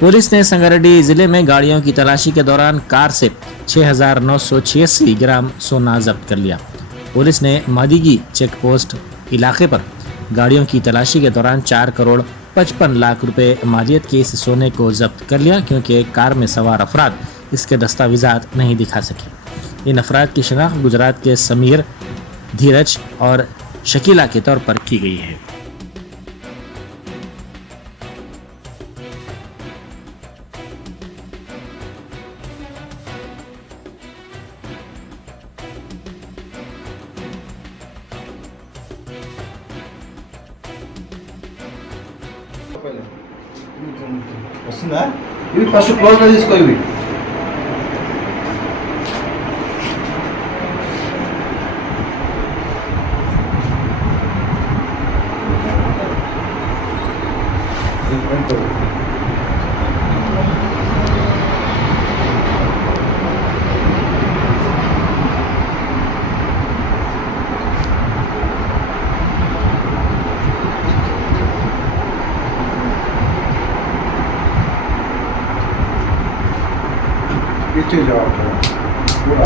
Police ने संगारेड्डी जिले में गाड़ियों की तलाशी के दौरान कार से 6,986 ग्राम सोना जब्त कर लिया। पुलिस ने मादिगी चेक पोस्ट इलाके पर गाड़ियों की तलाशी के दौरान 4 करोड़ 55 लाख रुपए मालियत के इस सोने को जब्त कर लिया, क्योंकि कार में सवार अफराद इसके दस्तावेजात नहीं दिखा सके। इन अफराद की शनाख्त गुजरात के समीर, धीरज और शकीला के तौर पर की गई है। వస్తుందా? ఇవి ఫస్ట్ క్లోజ్లో తీసుకో. ఇవి पीछे जाओ पूरा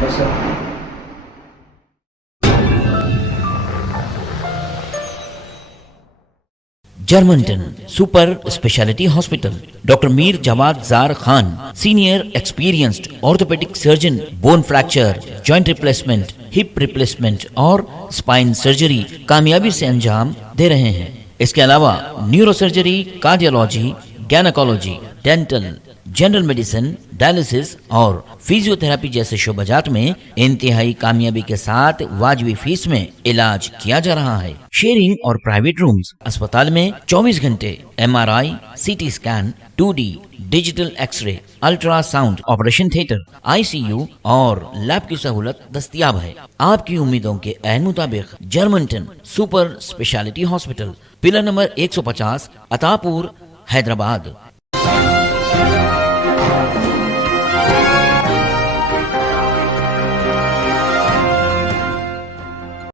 बस। Germanton super speciality hospital, doctor Mir Jawad Zar Khan, senior experienced orthopaedic surgeon, bone fracture, joint replacement, hip replacement और स्पाइन सर्जरी कामयाबी से अंजाम दे रहे हैं। इसके अलावा neuro surgery, cardiology, gynaecology, dental, general medicine, dialysis और फिजियोथेरेपी जैसे शोबाजात में इंतहाई कामयाबी के साथ वाजबी फीस में इलाज किया जा रहा है। शेयरिंग और प्राइवेट रूम्स, अस्पताल में 24 घंटे MRI, CT scan, 2D digital x-ray, ultrasound, operation theatre, ICU और लैब की सहूलत दस्तयाब है। आपकी उम्मीदों के ऐन मुताबिक Germanton super speciality hospital, pillar number 150, Attapur, Hyderabad.